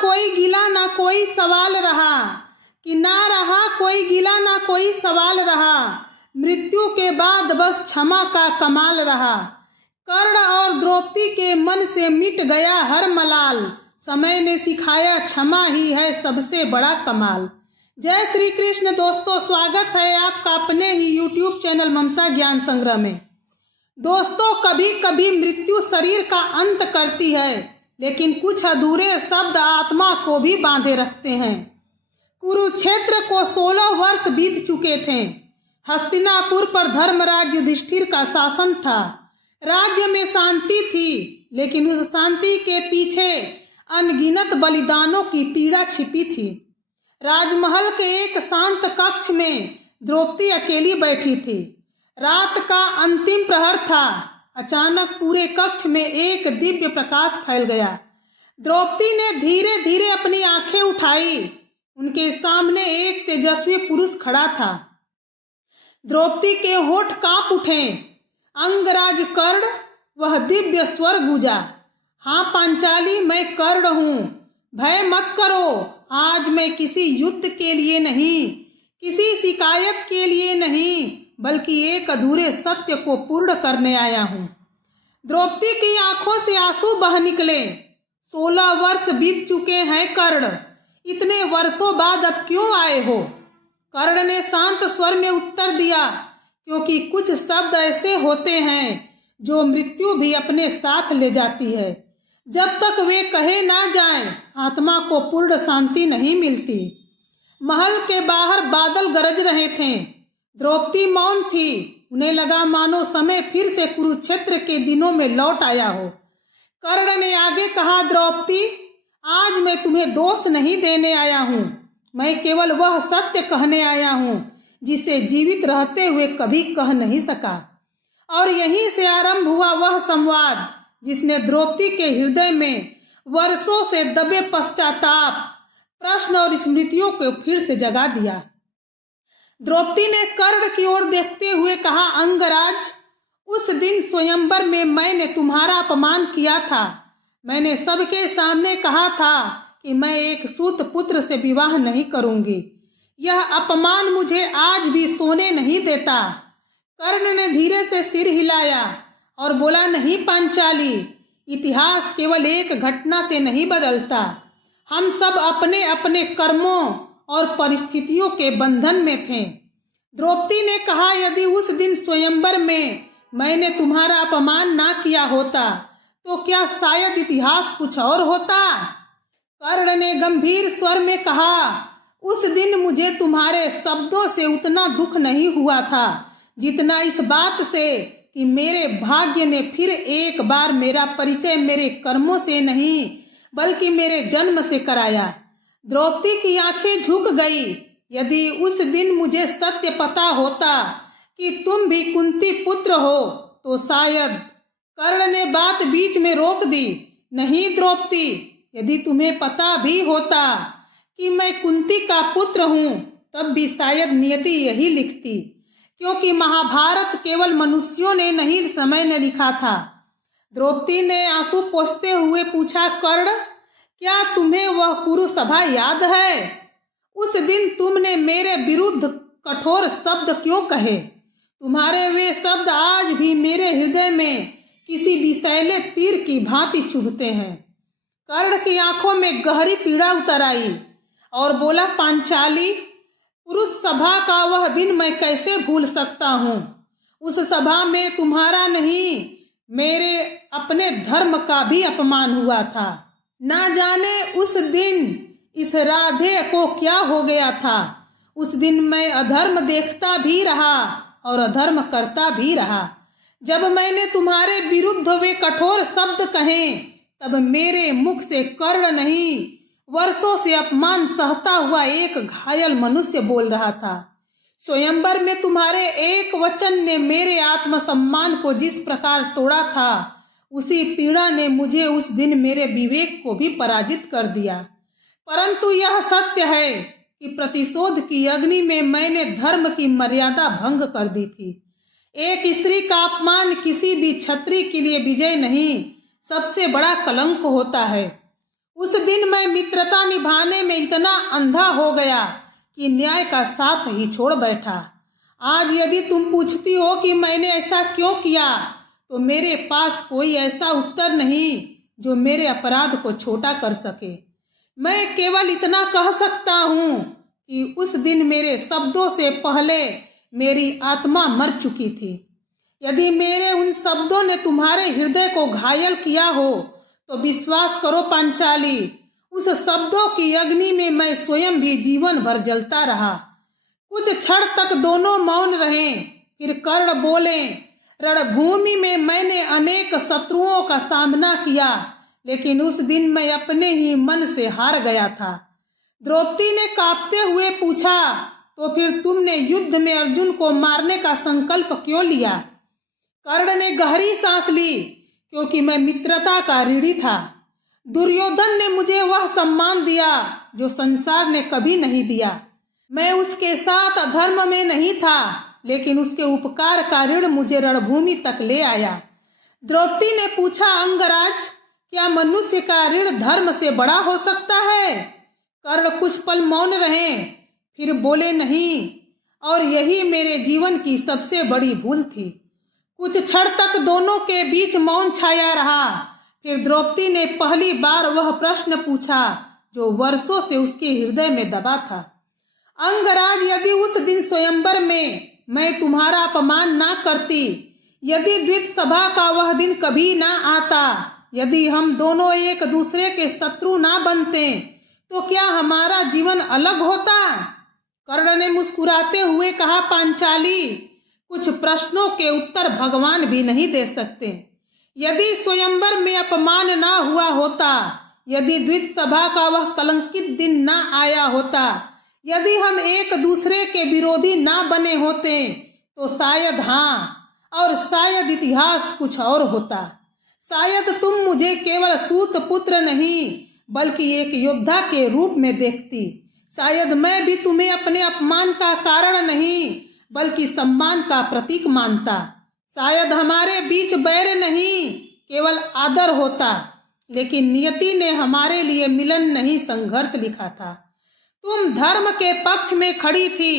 कोई गिला ना कोई सवाल रहा, कि ना रहा कोई गिला ना कोई सवाल रहा, मृत्यु के बाद बस क्षमा का कमाल रहा। कर्ण और द्रौपदी के मन से मिट गया हर मलाल, समय ने सिखाया क्षमा ही है सबसे बड़ा कमाल। जय श्री कृष्ण। दोस्तों, स्वागत है आपका अपने ही YouTube चैनल ममता ज्ञान संग्रह में। दोस्तों, कभी कभी मृत्यु शरीर का अंत करती है, लेकिन कुछ अधूरे शब्द आत्मा को भी बांधे रखते हैं। कुरुक्षेत्र को 16 वर्ष बीत चुके थे। हस्तिनापुर पर धर्मराज युधिष्ठिर का शासन था। राज्य में शांति थी, लेकिन उस शांति के पीछे अनगिनत बलिदानों की पीड़ा छिपी थी। राजमहल के एक शांत कक्ष में द्रौपदी अकेली बैठी थी। रात का अंतिम प्रहर था। अचानक पूरे कक्ष में एक दिव्य प्रकाश फैल गया। द्रौपदी ने धीरे धीरे अपनी आंखें उठाई। उनके सामने एक तेजस्वी पुरुष खड़ा था। द्रौपदी के होठ कांप उठे। अंगराज कर्ण, वह दिव्य स्वर गूंजा, हाँ पांचाली, मैं कर्ण हूँ। भय मत करो, आज मैं किसी युद्ध के लिए नहीं, किसी शिकायत के लिए नहीं, बल्कि एक अधूरे सत्य को पूर्ण करने आया हूँ। द्रौपदी की आंखों से आंसू बह निकले। 16 वर्ष बीत चुके हैं कर्ण, इतने वर्षों बाद अब क्यों आए हो? कर्ण ने शांत स्वर में उत्तर दिया, क्योंकि कुछ शब्द ऐसे होते हैं जो मृत्यु भी अपने साथ ले जाती है। जब तक वे कहे ना जाएं, आत्मा को पूर्ण शांति नहीं मिलती। महल के बाहर बादल गरज रहे थे। द्रौपदी मौन थी। उन्हें लगा मानो समय फिर से कुरुक्षेत्र के दिनों में लौट आया हो। कर्ण ने आगे कहा, द्रौपदी, आज मैं तुम्हें दोष नहीं देने आया हूँ, मैं केवल वह सत्य कहने आया हूँ जिसे जीवित रहते हुए कभी कह नहीं सका। और यहीं से आरंभ हुआ वह संवाद जिसने द्रौपदी के हृदय में वर्षों से दबे पश्चाताप, प्रश्न और स्मृतियों को फिर से जगा दिया। द्रौपदी ने कर्ण की ओर देखते हुए कहा, अंगराज, उस दिन स्वयंवर में मैंने तुम्हारा अपमान किया था। मैंने सबके सामने कहा था कि मैं एक सूत पुत्र से विवाह नहीं करूंगी। यह अपमान मुझे आज भी सोने नहीं देता। कर्ण ने धीरे से सिर हिलाया और बोला, नहीं पांचाली, इतिहास केवल एक घटना से नहीं बदलता। हम सब अपने अपने कर्मों और परिस्थितियों के बंधन में थे। द्रौपदी ने कहा, यदि उस दिन स्वयंवर में मैंने तुम्हारा अपमान ना किया होता तो क्या शायद इतिहास कुछ और होता? कर्ण ने गंभीर स्वर में कहा, उस दिन मुझे तुम्हारे शब्दों से उतना दुख नहीं हुआ था जितना इस बात से कि मेरे भाग्य ने फिर एक बार मेरा परिचय मेरे कर्मों से नहीं बल्कि मेरे जन्म से कराया। द्रौपदी की आंखें झुक गई। यदि उस दिन मुझे सत्य पता होता कि तुम भी कुंती पुत्र हो तो शायद। कर्ण ने बात बीच में रोक दी। नहीं द्रौपदी, यदि तुम्हें पता भी होता कि मैं कुंती का पुत्र हूँ तब भी शायद नियति यही लिखती, क्योंकि महाभारत केवल मनुष्यों ने नहीं समय ने लिखा था। द्रौपदी ने आंसू पोंछते हुए पूछा, कर्ण, क्या तुम्हें वह कुरुसभा याद है? उस दिन तुमने मेरे विरुद्ध कठोर शब्द क्यों कहे? तुम्हारे वे शब्द आज भी मेरे हृदय में किसी विषैले तीर की भांति चुभते हैं। कर्ण की आंखों में गहरी पीड़ा उतर आई और बोला, पांचाली, पुरुष सभा का वह दिन मैं कैसे भूल सकता हूँ? उस सभा में तुम्हारा नहीं, मेरे अपने धर्म का भी अपमान हुआ था। ना जाने उस दिन इस राधे को क्या हो गया था। उस दिन मैं अधर्म देखता भी रहा और अधर्म करता भी रहा। जब मैंने तुम्हारे विरुद्ध वे कठोर शब्द कहे तब मेरे मुख से कर्ण नहीं, वर्षों से अपमान सहता हुआ एक घायल मनुष्य बोल रहा था। स्वयंवर में तुम्हारे एक वचन ने मेरे आत्मसम्मान को जिस प्रकार तोड़ा था, उसी पीड़ा ने मुझे उस दिन मेरे विवेक को भी पराजित कर दिया। परंतु यह सत्य है कि प्रतिशोध की अग्नि में मैंने धर्म की मर्यादा भंग कर दी थी। एक स्त्री का अपमान किसी भी क्षत्रिय के लिए विजय नहीं, सबसे बड़ा कलंक होता है। उस दिन मैं मित्रता निभाने में इतना अंधा हो गया कि न्याय का साथ ही छोड़ बैठा। आज यदि तुम पूछती हो कि मैंने ऐसा क्यों किया, तो मेरे पास कोई ऐसा उत्तर नहीं जो मेरे अपराध को छोटा कर सके। मैं केवल इतना कह सकता हूँ कि उस दिन मेरे शब्दों से पहले मेरी आत्मा मर चुकी थी। यदि मेरे उन शब्दों ने तुम्हारे हृदय को घायल किया हो तो विश्वास करो पांचाली, उस शब्दों की अग्नि में मैं स्वयं भी जीवन भर जलता रहा। कुछ क्षण तक दोनों मौन रहे, फिर कर्ण बोले, रणभूमि में मैंने अनेक शत्रुओं का सामना किया, लेकिन उस दिन मैं अपने ही मन से हार गया था। द्रौपदी ने कांपते हुए पूछा, तो फिर तुमने युद्ध में अर्जुन को मारने का संकल्प क्यों लिया? कर्ण ने गहरी सांस ली, क्योंकि मैं मित्रता का ऋणी था। दुर्योधन ने मुझे वह सम्मान दिया जो संसार ने कभी नहीं दिया। मैं उसके साथ अधर्म में नहीं था, लेकिन उसके उपकार का ऋण मुझे रणभूमि तक ले आया। द्रौपदी ने पूछा, अंगराज, क्या मनुष्य का ऋण धर्म से बड़ा हो सकता है? कर्ण कुछ पल मौन रहे, फिर बोले, नहीं, और यही मेरे जीवन की सबसे बड़ी भूल थी। कुछ क्षण तक दोनों के बीच मौन छाया रहा। फिर द्रौपदी ने पहली बार वह प्रश्न पूछा जो वर्षों से उसके हृदय में दबा था। अंगराज, यदि उस दिन स्वयंवर में मैं तुम्हारा अपमान ना करती, यदि द्वित सभा का वह दिन कभी ना आता, यदि हम दोनों एक दूसरे के शत्रु ना बनते, तो क्या हमारा जीवन अलग होता? कर्ण ने मुस्कुराते हुए कहा, पांचाली, कुछ प्रश्नों के उत्तर भगवान भी नहीं दे सकते। यदि स्वयंवर में अपमान ना हुआ होता, यदि द्वित सभा का वह कलंकित दिन ना आया होता, यदि हम एक दूसरे के विरोधी ना बने होते, तो शायद हाँ, और शायद इतिहास कुछ और होता। शायद तुम मुझे केवल सूत पुत्र नहीं बल्कि एक योद्धा के रूप में देखती। शायद मैं भी तुम्हें अपने अपमान का कारण नहीं बल्कि सम्मान का प्रतीक मानता। शायद हमारे बीच बैर नहीं, केवल आदर होता, लेकिन नियति ने हमारे लिए मिलन नहीं संघर्ष लिखा था। तुम धर्म के पक्ष में खड़ी थी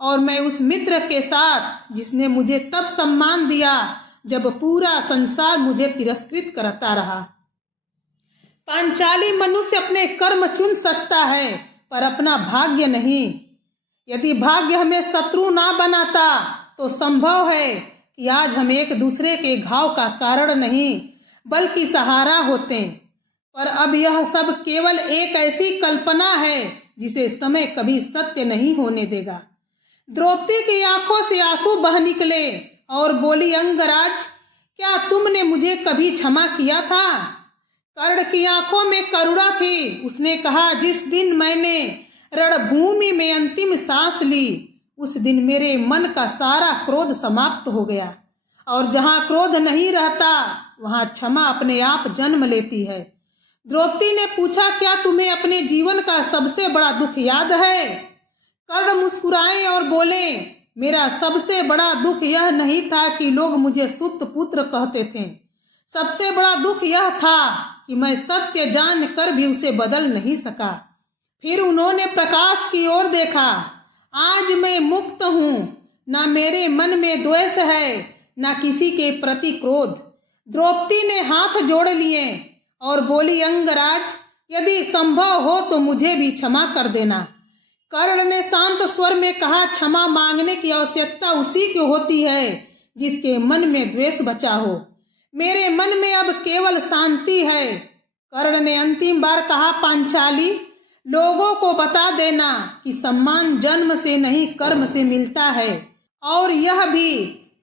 और मैं उस मित्र के साथ जिसने मुझे तब सम्मान दिया जब पूरा संसार मुझे तिरस्कृत करता रहा। पांचाली, मनुष्य अपने कर्म चुन सकता है पर अपना भाग्य नहीं। यदि भाग्य हमें शत्रु ना बनाता तो संभव है कि आज हम एक दूसरे के घाव का कारण नहीं बल्कि सहारा होते, पर अब यह सब केवल एक ऐसी कल्पना है जिसे समय कभी सत्य नहीं होने देगा। द्रौपदी की आंखों से आंसू बह निकले और बोली, अंगराज, क्या तुमने मुझे कभी क्षमा किया था? कर्ण की आंखों में करुणा थी। उसने कहा, जिस दिन मैंने रणभूमि में अंतिम सांस ली, उस दिन मेरे मन का सारा क्रोध समाप्त हो गया, और जहां क्रोध नहीं रहता वहां क्षमा अपने आप जन्म लेती है। द्रौपदी ने पूछा, क्या तुम्हें अपने जीवन का सबसे बड़ा दुख याद है? कर्ण मुस्कुराए और बोले, मेरा सबसे बड़ा दुख यह नहीं था कि लोग मुझे सुत पुत्र कहते थे। सबसे बड़ा दुख यह था कि मैं सत्य जानकर भी उसे बदल नहीं सका। फिर उन्होंने प्रकाश की ओर देखा। आज मैं मुक्त हूँ, ना मेरे मन में द्वेष है, ना किसी के प्रति क्रोध। द्रौपदी ने हाथ जोड़ लिए और बोली, अंगराज, यदि संभव हो तो मुझे भी क्षमा कर देना। कर्ण ने शांत स्वर में कहा, क्षमा मांगने की आवश्यकता उसी की होती है जिसके मन में द्वेष बचा हो। मेरे मन में अब केवल शांति है। कर्ण ने अंतिम बार कहा, पांचाली, लोगों को बता देना कि सम्मान जन्म से नहीं कर्म से मिलता है, और यह भी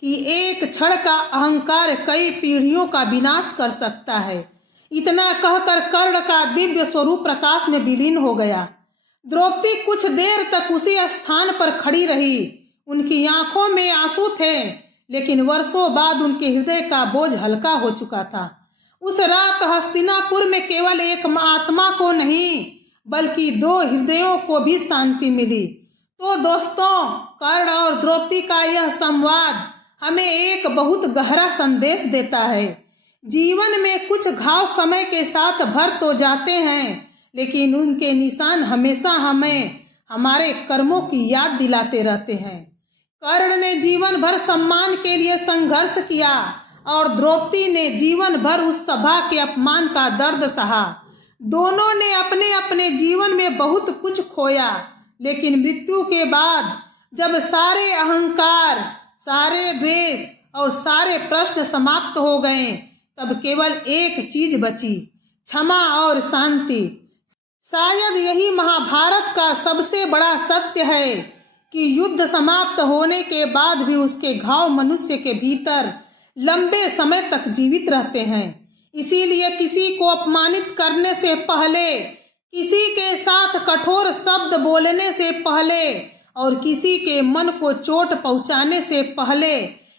कि एक क्षण का अहंकार कई पीढ़ियों का विनाश कर सकता है। इतना कहकर कर्ण का दिव्य स्वरूप प्रकाश में विलीन हो गया। द्रौपदी कुछ देर तक उसी स्थान पर खड़ी रही। उनकी आंखों में आंसू थे, लेकिन वर्षों बाद उनके हृदय का बोझ हल्का हो चुका था। उस रात हस्तिनापुर में केवल एक आत्मा को नहीं बल्कि दो हृदयों को भी शांति मिली। तो दोस्तों, कर्ण और द्रौपदी का यह संवाद हमें एक बहुत गहरा संदेश देता है। जीवन में कुछ घाव समय के साथ भर तो जाते हैं, लेकिन उनके निशान हमेशा हमें हमारे कर्मों की याद दिलाते रहते हैं। कर्ण ने जीवन भर सम्मान के लिए संघर्ष किया और द्रौपदी ने जीवन भर उस सभा के अपमान का दर्द सहा। दोनों ने अपने अपने जीवन में बहुत कुछ खोया, लेकिन मृत्यु के बाद जब सारे अहंकार, सारे द्वेष और सारे प्रश्न समाप्त हो गए, तब केवल एक चीज बची, क्षमा और शांति। शायद यही महाभारत का सबसे बड़ा सत्य है कि युद्ध समाप्त होने के बाद भी उसके घाव मनुष्य के भीतर लंबे समय तक जीवित रहते हैं। इसीलिए किसी को अपमानित करने से पहले, किसी के साथ कठोर शब्द बोलने से पहले और किसी के मन को चोट पहुंचाने से पहले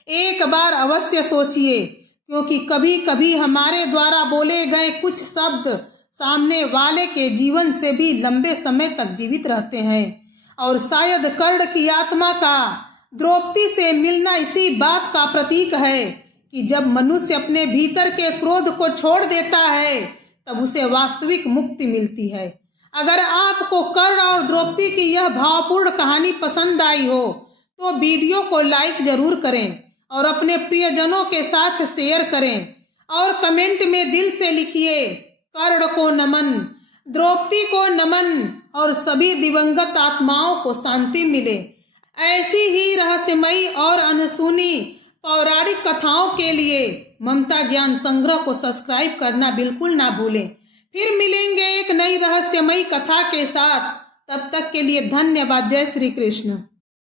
एक बार अवश्य सोचिए, क्योंकि कभी कभी हमारे द्वारा बोले गए कुछ शब्द सामने वाले के जीवन से भी लंबे समय तक जीवित रहते हैं। और शायद कर्ण की आत्मा का द्रौपदी से मिलना इसी बात का प्रतीक है कि जब मनुष्य अपने भीतर के क्रोध को छोड़ देता है, तब उसे वास्तविक मुक्ति मिलती है। अगर आपको कर्ण और द्रौपदी की यह भावपूर्ण कहानी पसंद आई हो तो वीडियो को लाइक जरूर करें और अपने प्रियजनों के साथ शेयर करें और कमेंट में दिल से लिखिए, कर्ण को नमन, द्रौपदी को नमन और सभी दिवंगत आत्माओं को शांति मिले। ऐसी ही रहस्यमयी और अनसुनी पौराणिक कथाओं के लिए ममता ज्ञान संग्रह को सब्सक्राइब करना बिल्कुल ना भूलें। फिर मिलेंगे एक नई रहस्यमयी कथा के साथ। तब तक के लिए धन्यवाद। जय श्री कृष्ण।